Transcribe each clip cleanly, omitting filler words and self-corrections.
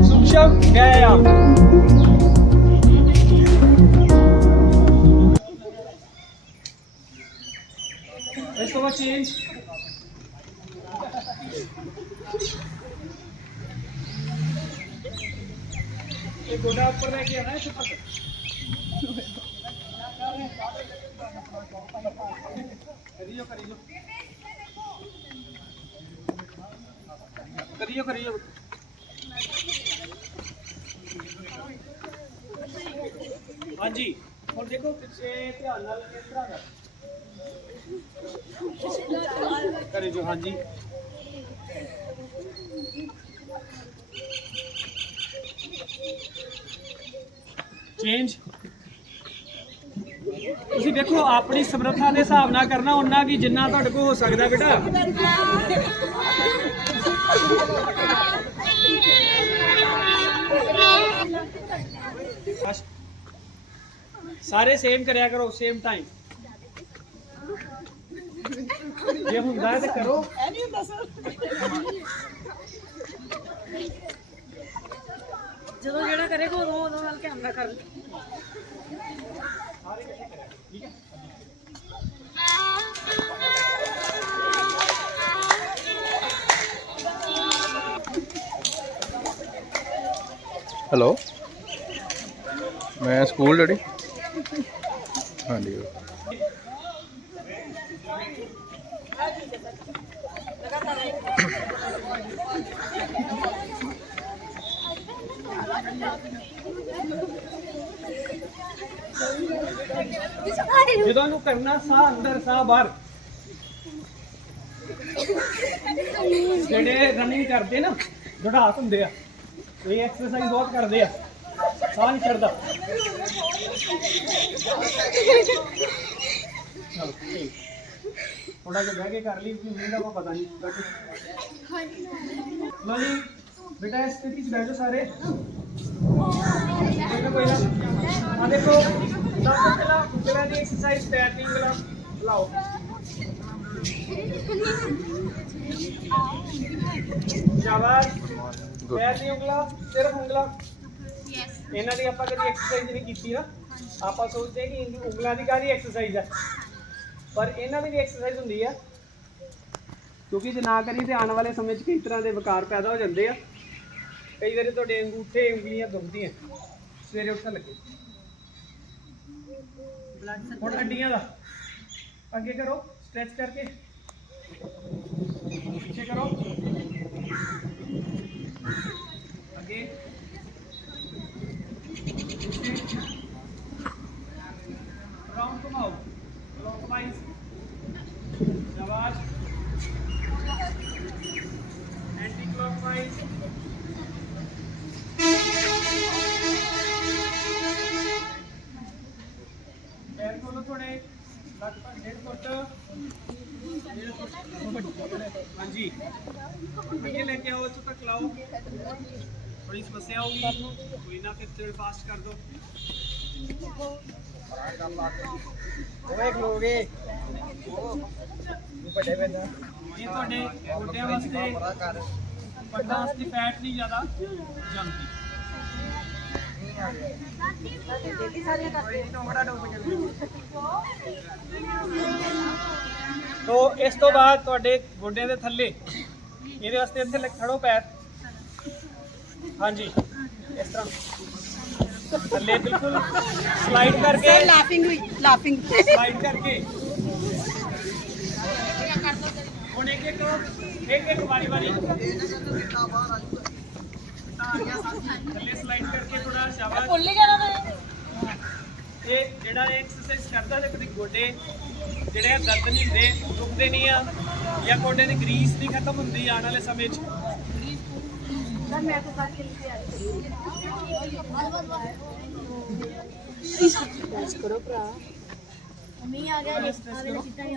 सूक्ष्म व्यायाम। इसको बाद चेंज। गोडा ऊपर लेके आना है। करियो करियो करियो करियो। हाँ जी और देखो पिछे ध्यान नाल किस तरह का करे जो। हाँ जी चेंज। ਤੁਸੀਂ देखो अपनी समर्था के हिसाब नाल करना उन्ना कि जिन्ना तुहाडे कोल हो सकदा बेटा। सारे सेम करया करो सेम टाइम। जे हुंदा है ते करो। ਜਦੋਂ ਜਿਹੜਾ ਕਰੇਗਾ ਉਦੋਂ ਨਾਲ ਕੈਮਰਾ ਕਰ। ठीक है हेलो मैं स्कूल डैडी। हाँ जी ਜਦੋਂ ਨੂੰ ਕਰਨਾ ਸਾਹ ਅੰਦਰ ਸਾਹ ਬਾਹਰ। ਜਿਹੜੇ ਰਨਿੰਗ ਕਰਦੇ ਨਾ ਦੌੜਾਤ ਹੁੰਦੇ ਆ ਇਹ ਐਕਸਰਸਾਈਜ਼ ਬਹੁਤ ਕਰਦੇ ਆ ਸਾਹ ਨਹੀਂ ਚੜਦਾ। ਚਲੋ ਥੋੜਾ ਜਿਹਾ ਬਹਿ ਕੇ ਕਰ ਲਈ ਕਿ ਮੈਨੂੰ ਦਾ ਕੋਈ ਪਤਾ ਨਹੀਂ। ਲੋ ਜੀ बेटा इस स्थिति से बैठो सारे। कोई ना हाँ देखो उंगला की एक्सरसाइज पैर की उंगला लाओ। शाबाश पैर की उंगला सिर्फ उंगला। इन्हां दी आपां कदी एक्सरसाइज नहीं कीती ना। आपां सोचते कि उंगलां दी काहदी एक्सरसाइज है पर इन्हां दी भी एक्सरसाइज हुंदी है क्योंकि जे ना करी ते आने वाले समय कई तरह के विकार पैदा हो जाते हैं। कई बार तो अंगूठे उंगलियां दुखती हैं सवेरे उठन लगे। हुण हड्डियां दा अगे करो स्ट्रेच करके पीछे करो अगे पीछे राउंड घुमाओ क्लॉकवाइज। शाबाश एंटी क्लॉकवाइज। पैर खोलो थोड़े लगभग 1.5 फुट। हाँ जी ये लेके आओ तो तक लाओ। थोड़ी समस्या होगी कोई ना फिर थोड़े फास्ट कर दो। ये थोड़े गोड्डियां वास्ते पट्टां वास्ते फैट नहीं ज़्यादा जमती। तो इस तो बाद तुहाडे गोड्डियां दे थल्ले इहदे वास्ते इत्थे खड़ो पैर। हाँ जी इस तरह थल्ले बिल्कुल स्लाइड करके लाफिंग स्लाइड करके ਹੁਣ ਇੱਕ ਇੱਕ ਵਾਰੀ ਥੱਲੇ ਸਲਾਈਡ ਕਰਕੇ ਥੋੜਾ ਸ਼ਾਬਾਸ਼ ਭੁੱਲ ਹੀ ਜਾਣਾ ਤੇ ਇਹ ਜਿਹੜਾ ਐਕਸਰਸਾਈਜ਼ ਕਰਦਾ ਤੇ ਕਦੀ ਗੋਡੇ ਜਿਹੜੇ ਦਰਦ ਨਹੀਂ ਹੁੰਦੇ ਰੁਕਦੇ ਨਹੀਂ ਆ ਜਾਂ ਗੋਡੇ ਦੀ ਗਰੀਸ ਨਹੀਂ ਖਤਮ ਹੁੰਦੀ ਆਉਣ ਵਾਲੇ ਸਮੇਂ 'ਚ मैं तो बात के लिए करो भरा मम्मी आ गया आगे कितना ही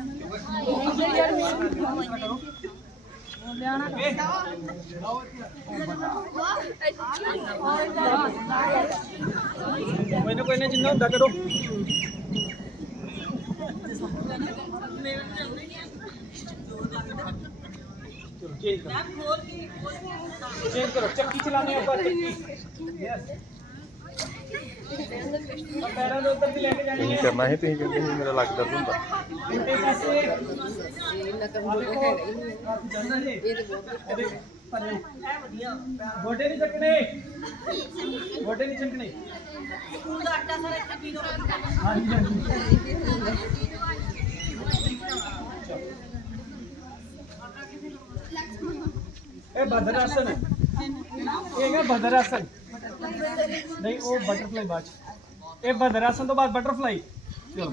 कोई ना जिन्ना होंदा करो चेंज करो चक्की चलाने ऊपर चक्की यस पैरों ਦੇ ਉੱਪਰ ਵੀ ਲੈ ਕੇ ਜਾਣੀ ਤੁਸੀਂ ਹੈ ਕਰਨਾ ਹੈ ਤੁਸੀਂ ਕਹਿੰਦੇ ਸੀ ਮੇਰਾ ਲੱਕ ਦਰਦ ਹੁੰਦਾ ਉਲਟੇ ਪਾਸੇ ਇਹ ਤੇ ਬਹੁਤ ਗੋਡੇ ਨਹੀਂ ਚੱਕਣੇ ਗੋਡੇ ਨਹੀਂ ਚੱਕਣੇ ਸਕੂਲ ਦਾ ਆਟਾ ਸਾਰਾ ਇੱਥੇ ਪੀ ਦੋ ਹਾਂਜੀ ਹਾਂਜੀ ਇਹ ਬਦਰ ਆਸਨ ਹੈ ਇਹ ਹੈਗਾ ਬਦਰ ਆਸਨ ਨਹੀਂ ਉਹ ਬਟਰਫਲਾਈ ਬਾਅਦ 'ਚ। ਇਹ ਬਦਰ ਆਸਨ ਤੋਂ ਬਾਅਦ ਬਟਰਫਲਾਈ ਚਲੋ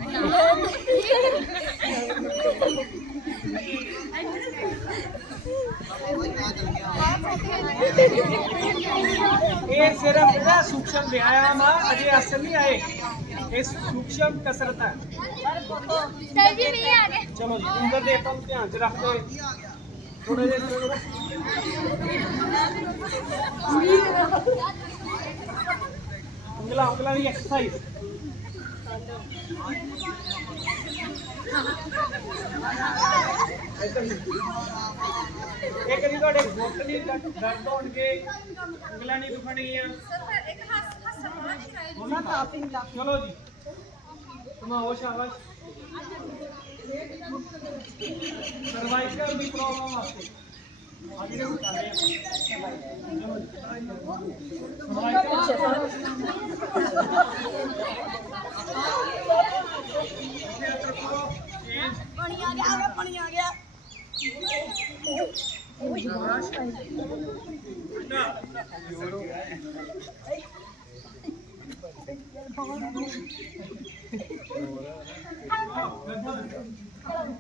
ਇਹ ਸਿਰਫ ਇਹਦਾ ਸੂਖਮ ਵਿਆयाम ਆ ਅਜੇ ਆਸਨ ਨਹੀਂ ਆਏ ਇਹ ਸੂਖਮ ਕਸਰਤ ਹੈ ਚਲੋ ਜੀ ਉਂਗਲ ਦੇ ਕੰਮ ਧਿਆਨ 'ਚ ਰੱਖਦੇ ਹੋਏ ਥੋੜੇ ਜਿਹੇ ਉਂਗਲਾਂ ਦੀ ਐਕਸਰਸਾਈਜ਼ ਇਹ ਕਦੀ ਤੁਹਾਡੇ ਗੁੱਟ ਨਹੀਂ ਦਰਦ ਹੋਣਗੇ ਉਂਗਲਾਂ ਨਹੀਂ ਦੁਖਣਗੀਆਂ ਚਲੋ ਜੀ ਘੁਮਾਓ ਸ਼ਾਬਾਸ਼ ਸਰਵਾਈਕਲ ਦੀ ਪ੍ਰੋਬਲਮ ਵਾਸਤੇ ਆਗੇ ਨੂੰ ਕਰ ਰਹੇ पानी आ गया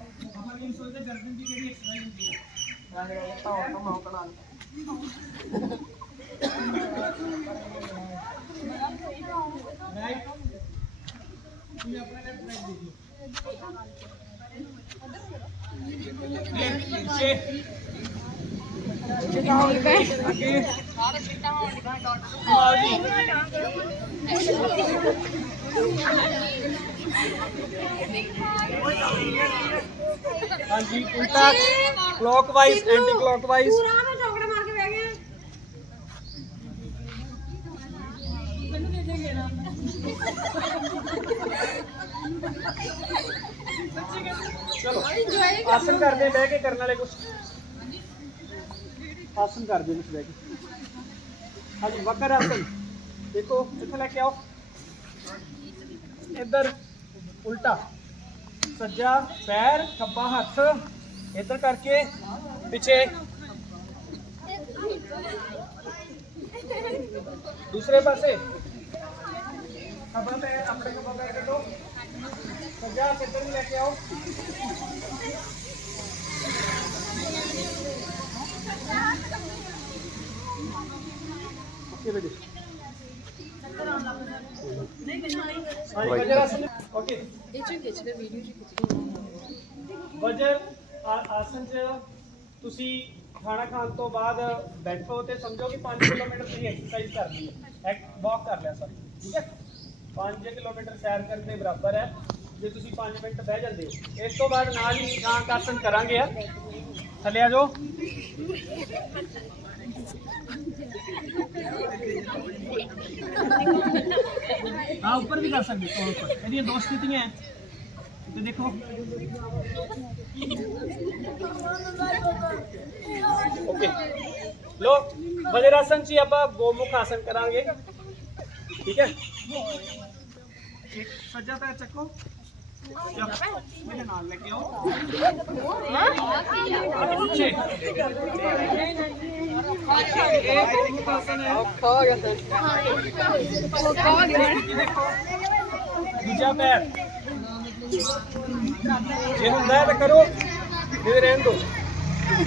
गर्दन की केड़ी एक्सरसाइज होती है राइट ये अपना लेफ्ट राइट देखिए पीछे आगे आओ जी हाँ जी उल्टा क्लॉकवाइज एंटी क्लॉकवाइज पूरा मैं चौकड़ा मार के बैठ गया मैंने दे देंगे ना चलो आसन करते हैं, बह के करने वाले कुछ आसन कर दे कुछ बह के हाँ जी वक्र आसन देखो इतना लेके आओ इधर उल्टा सज्जा पैर खब्बा हाथ इधर करके पीछे दूसरे पासे खब्बा पैर अपने खब्बा पैर कटो सज्जा हाथ इधर भी लेके आओ ओके बेटी वज्रासन ओके वज्र आसन च ਤੁਸੀਂ ਖਾਣਾ ਖਾਣ ਤੋਂ ਬਾਅਦ ਬੈਠੋ ਤੇ ਸਮਝੋ ਕਿ 5 ਕਿਲੋਮੀਟਰ ਦੀ ਐਕਸਰਸਾਈਜ਼ ਕਰਨੀ ਹੈ ਵਾਕ ਕਰ ਲਿਆ ਸੌਰੀ ਠੀਕ ਹੈ 5 ਕਿਲੋਮੀਟਰ ਸੈਰ ਕਰਨ ਦੇ ਬਰਾਬਰ ਹੈ ਜੇ ਤੁਸੀਂ 5 ਮਿੰਟ ਬਹਿ ਜਾਂਦੇ ਹੋ ਇਸ ਤੋਂ ਬਾਅਦ ਨਾਲ ਹੀ ਸ਼ਾਂਕ ਆਸਨ ਕਰਾਂਗੇ ਆ ਥੱਲੇ ਆ ਜਾਓ हाँ ऊपर भी कर सकते हो ऊपर यदि दो स्थितियां हैं तो देखो ओके लो वज्रासन ची आप गोमुख आसन करांगे ठीक है, एक सज्जा पैर चको, मेरे नाल लेके आओ पीछे। एक आसन है, दूजा पैर जे हुंदा है तो करो, नहीं रहने दो।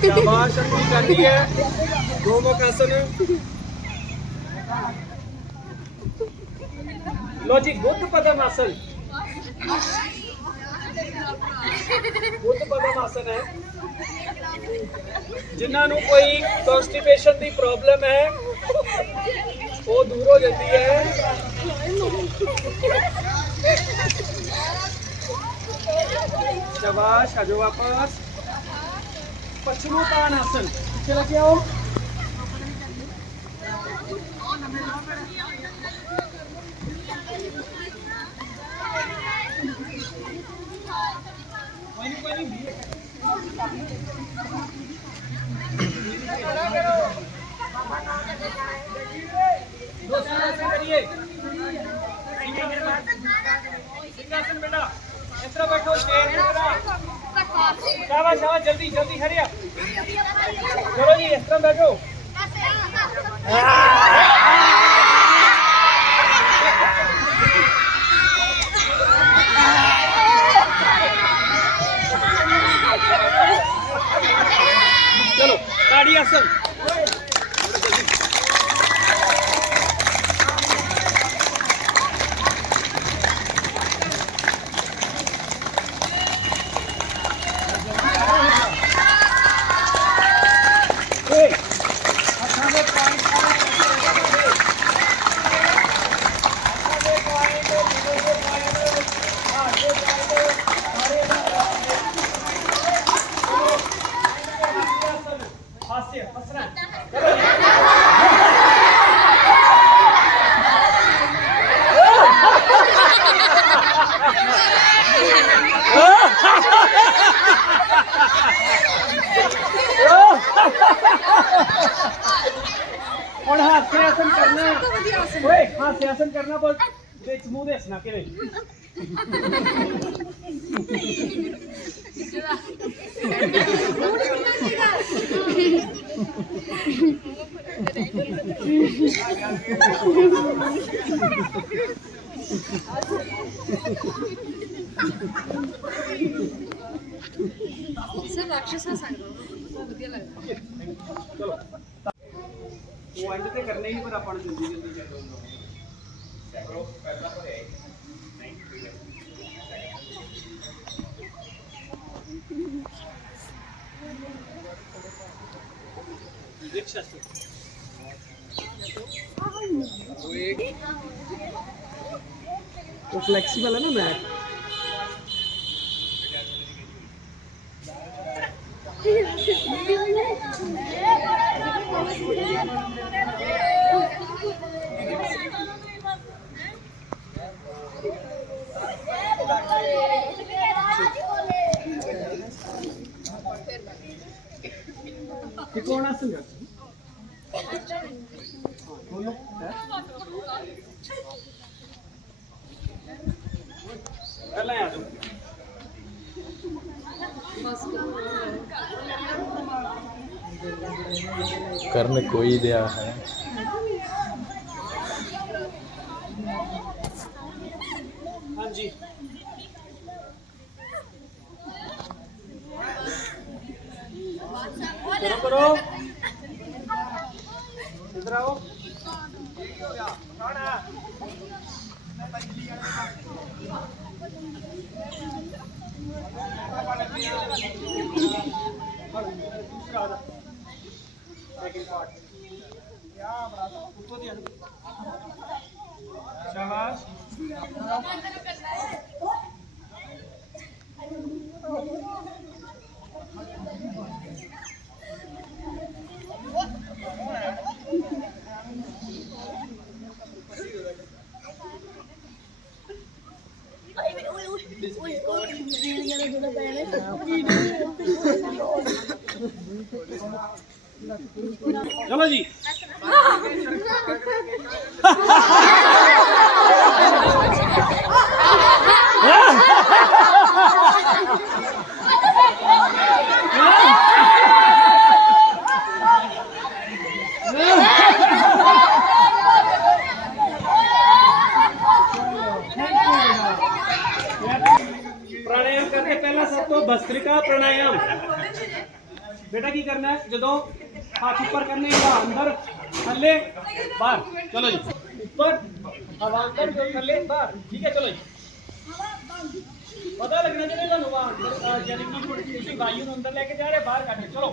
शाबाश, अंगुली करनी है, गोमुख आसन। लो जी, बुद्ध पद्म आसन। बुद्ध पद्म आसन है, जिन्हां नूं कोई कॉन्स्टिपेशन की प्रॉब्लम है वो दूर हो जाती है। शाबाश, आ जाओ वापस। पश्चिमोत्तान आसन, पीछे लगे आओ। सिंहासन बेटा, इस तरह बैठो, शेर की तरह। शाबाश शाबाश, जल्दी जल्दी हरिया, चलो जी इस तरह बैठो। चलो ताड़ी आसन। और हास्यासन करना, ओए हास्यासन करना, पर विच मुंह दे हसना किवें। सर राक्षस ना सांगो ਵਧੀਆ ਲੱਗਦਾ। चलो वो एंड ते करने ही, पर अपन जल्दी जल्दी चलो। तो फ्लेक्सिबल है ना मैट। त्रिकोण आसन दोनों पहले आ जाओ। कर्ण कोई दिया है। हाँ जी, करो करो, इधर आओ। शाबाश, चलो जी। प्राणायाम करने पहला सब तो भस्त्रिका प्राणायाम। बेटा की करना है, जो हाथ ऊपर करने का अंदर थल्ले बाहर, चलो जी ऊपर हवा अंदर जो थल्ले बाहर, ठीक है चलो जी। पता लगना चाहिए ਤੁਹਾਨੂੰ अंदर यानी कि ਤੁਸੀਂ वायु ਨੂੰ अंदर लेके जा रहे बाहर काटे, चलो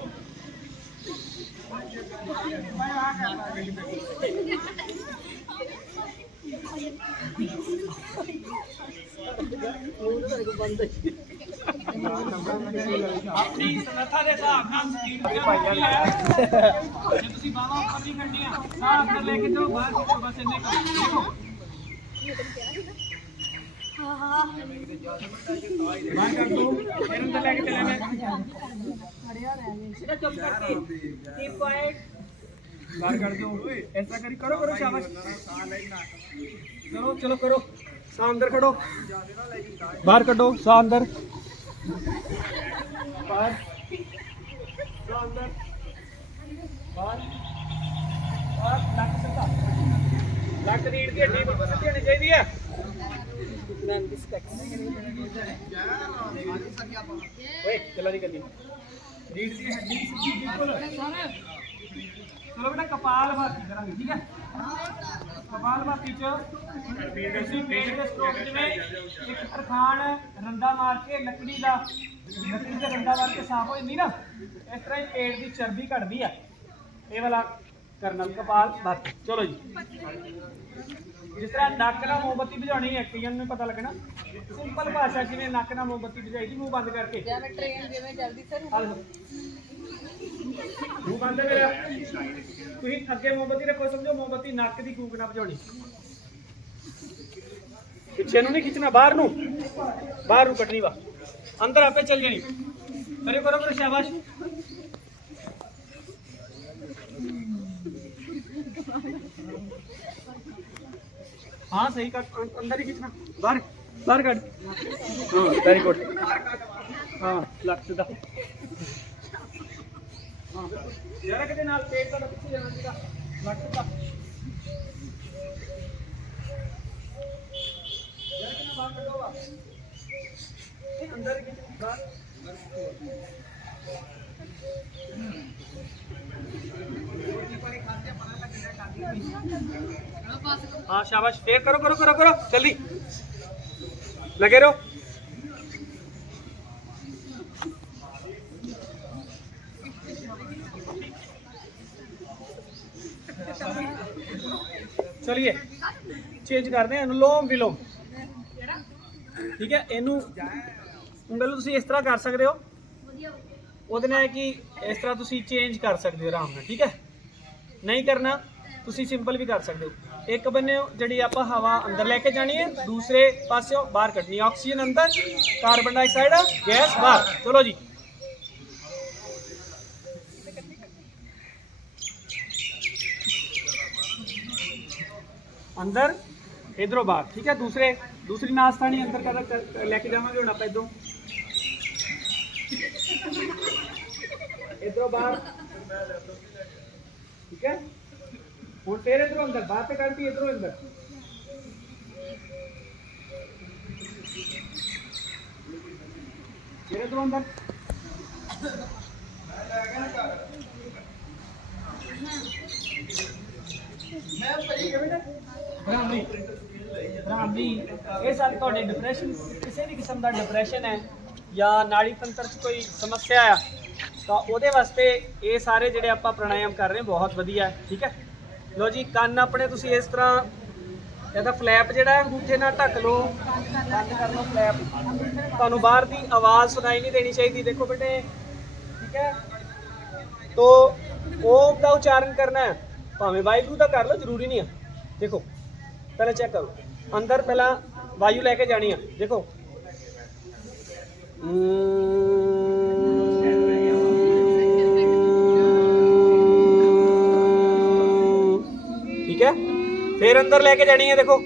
अपनी समर्था के हिसाब नाल स्पीड जे ਤੁਸੀਂ ਬਾਹਾਂ ਉੱਪਰ ਨਹੀਂ ਕਰਨੀਆਂ, ਸਾਹ ਅੰਦਰ ਲੈ ਕੇ ਜਾਓ, ਬਾਹਰ ਖਿੱਚੋ, बस ਇੰਨੇ ਕਰੋ। बाहर कर दो, फिर अंदर लेके चले मैं सीधा चुप करके कीप क्वाइट, बाहर कर दो, ऐसा करी करो करो, शाबाश, चलो चलो करो, साह अंदर करो, बाहर करो, साह अंदर, बाहर, साह अंदर, बाहर, बाहर, नक सीधा, नक रीढ़ की हड्डी सीधी होनी चाहिए है। ओए चला नहीं करनी, रीढ़ की हड्डी सीधी बिल्कुल। चलो बेटा कपाल भाती करांगे, ठीक है। कपाल भाती च ਤੁਸੀਂ ਪੇਟ ਦੇ ਸਟ੍ਰੋਕ ਜਿਵੇਂ ਇੱਕ ਤਰਖਾਣ ਰੰਦਾ ਮਾਰ ਕੇ ਲੱਕੜੀ ਦੇ ਰੰਦਾ ਮਾਰ ਕੇ ਸਾਫ਼ ਹੋ ਜਾਂਦੀ ਨਾ, ਇਸ ਤਰ੍ਹਾਂ ਹੀ ਪੇਟ ਦੀ ਚਰਬੀ ਘਟਦੀ ਆ, ਇਹ ਵਾਲਾ ਕਰਨਾ ਕਪਾਲ ਭਾਤੀ। ਚਲੋ ਜੀ, ਜਿਸ ਤਰ੍ਹਾਂ ਨੱਕ ਨਾਲ ਮੋਮਬੱਤੀ ਬੁਝਾਉਣੀ ਹੈ, ਕਈਆਂ ਨੂੰ ਪਤਾ ਲੱਗਣਾ, ਸਿੰਪਲ ਭਾਸ਼ਾ ਜਿਵੇਂ ਨੱਕ ਨਾਲ ਮੋਮਬੱਤੀ ਬੁਝਾਈ ਦੀ, ਮੂੰਹ ਬੰਦ ਕਰਕੇ, ਜਿਵੇਂ ਟ੍ਰੇਨ ਜਿਵੇਂ ਜਲਦੀ ਸਰ ਮੂੰਹ ਬੰਦ ਕਰਿਆ, ਤੁਸੀਂ ਅੱਗੇ ਮੋਮਬੱਤੀ ਰੱਖੋ, ਸਮਝੋ ਮੋਮਬੱਤੀ ਨੱਕ ਦੀ ਫੂਕ ਨਾਲ ਬੁਝਾਉਣੀ, ਪਿੱਛੇ ਨੂੰ ਨਹੀਂ ਖਿੱਚਣਾ, ਬਾਹਰ ਨੂੰ ਕੱਢਣੀ, ਵਾ ਅੰਦਰ ਆਪੇ ਚੱਲ ਜਾਣੀ, ਕਰਿਓ ਕਰੋ ਕਰੋ, ਸ਼ਾਬਾਸ਼। हाँ सही का, अंदर ही खींचना, बाहर काट, हाँ वेरी गुड, हाँ लग सीधा, हाँ जरा कितने नाल पेट का पीछे जाना सीधा, लग सीधा, जरा कितना बाहर कटोगा, अंदर ही खींचना, बाहर, हाँ शाबाश, फिर करो करो करो करो, जल्दी लगे रहो। चलिए चेंज करते हैं, अनुलोम विलोम, ठीक है। इनू ਉਂਗਲ ਤੁਸੀਂ ਇਸ ਤਰ੍ਹਾਂ ਕਰ ਸਕਦੇ ਹੋ, ਉਹਦੇ ਨਾਲ ਕਿ ਇਸ ਤਰ੍ਹਾਂ ਤੁਸੀਂ ਚੇਂਜ ਕਰ ਸਕਦੇ ਹੋ ਆਰਾਮ ਨਾਲ, ਠੀਕ ਹੈ। ਨਹੀਂ ਕਰਨਾ ਤੁਸੀਂ ਸਿੰਪਲ ਵੀ ਕਰ ਸਕਦੇ ਹੋ। ਇੱਕ ਬੰਨੇ ਜਿਹੜੀ ਆਪਾਂ ਹਵਾ ਅੰਦਰ ਲੈ ਕੇ ਜਾਣੀ ਹੈ, ਦੂਸਰੇ ਪਾਸਿਓਂ ਬਾਹਰ ਕੱਢਣੀ, ਆਕਸੀਜਨ ਅੰਦਰ, ਕਾਰਬਨ ਡਾਈਆਕਸਾਈਡ ਗੈਸ ਬਾਹਰ। ਚਲੋ ਜੀ, अंदर इधरों बाहर, ठीक है। दूसरी नास्तानी अंदर कर लेके जावांगे हुण आपां इधरों, इधरों बाहर, ठीक है। हुण फिर इधरों अंदर, बाहर पे करती, इधरों अंदर, फिर इधरों अंदर, ਇਹ ਸਾਰੇ ਤੁਹਾਡੇ ਡਿਪਰੈਸ਼ਨ, ਕਿਸੇ ਵੀ ਕਿਸਮ ਦਾ ਡਿਪਰੈਸ਼ਨ ਹੈ ਜਾਂ ਨਾੜੀ ਤੰਤਰ 'ਚ ਕੋਈ ਸਮੱਸਿਆ ਆ, ਤਾਂ ਉਹਦੇ ਵਾਸਤੇ ਇਹ ਸਾਰੇ ਜਿਹੜੇ ਆਪਾਂ ਪ੍ਰਾਣਾਯਾਮ ਕਰ ਰਹੇ ਬਹੁਤ ਵਧੀਆ ਹੈ, ਠੀਕ ਹੈ। ਲੋ ਜੀ, ਕੰਨ ਆਪਣੇ ਤੁਸੀਂ ਇਸ ਤਰ੍ਹਾਂ ਇਹਦਾ ਫਲੈਪ ਜਿਹੜਾ ਹੈ ਅੰਗੂਠੇ ਨਾਲ ਢੱਕ ਲਓ, ਬੰਦ ਕਰ ਲਓ ਫਲੈਪ, ਤੁਹਾਨੂੰ ਬਾਹਰ ਦੀ ਆਵਾਜ਼ ਸੁਣਾਈ ਨਹੀਂ ਦੇਣੀ ਚਾਹੀਦੀ। ਦੇਖੋ ਬੇਟੇ, ਠੀਕ ਹੈ। तो ओम का उच्चारण करना है, भावें वाहिगुरू का कर लो, जरूरी नहीं है। देखो पहले चेक करो, अंदर पहला वायु लेके जानी है, देखो ठीक है। फिर अंदर लेके जानी है, देखो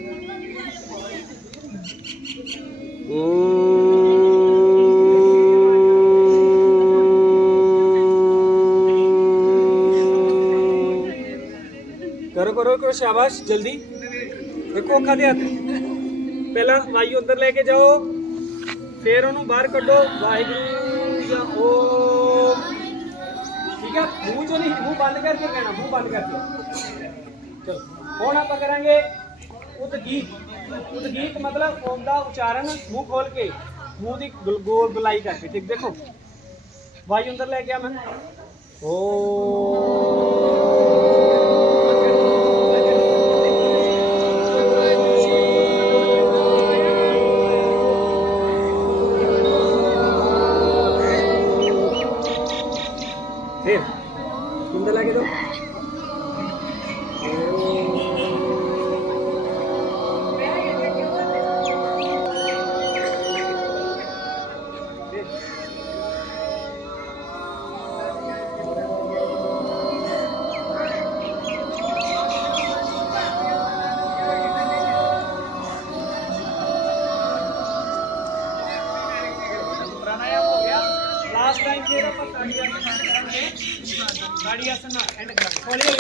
करो करो करो, शाबाश, जल्दी देखो अखा दे हथ। पहला वायु अंदर लेके जाओ, फिर उन्होंने बाहर कड्डो, वाहिगुरू या ओम। ठीक है, मुंह चो नहीं, मुंह बंद करके कहना, मुंह बंद करके। चलो हुण आप करांगे उदगीत। उदगीत मतलब ओम का उच्चारण मुंह खोल के, मुंह की गोल बुलाई करके। ठीक, देखो वायु अंदर लेके आ मैं, फिर अंदर लेके दो, प्राणायाम हो गया। लास्ट टाइम फिर अपन गाड़ी आसन करेंगे, गाड़ी आसन एंड करेंगे।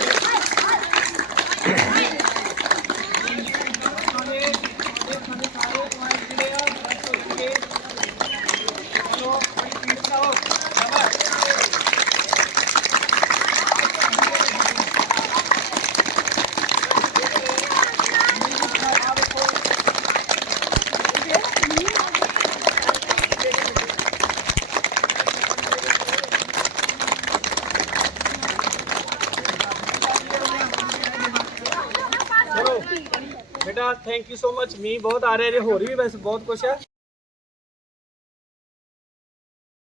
चलो बेटा, थैंक यू सो मच। मी बहुत आ रहे हैं, होर भी वैसे बहुत कुछ है।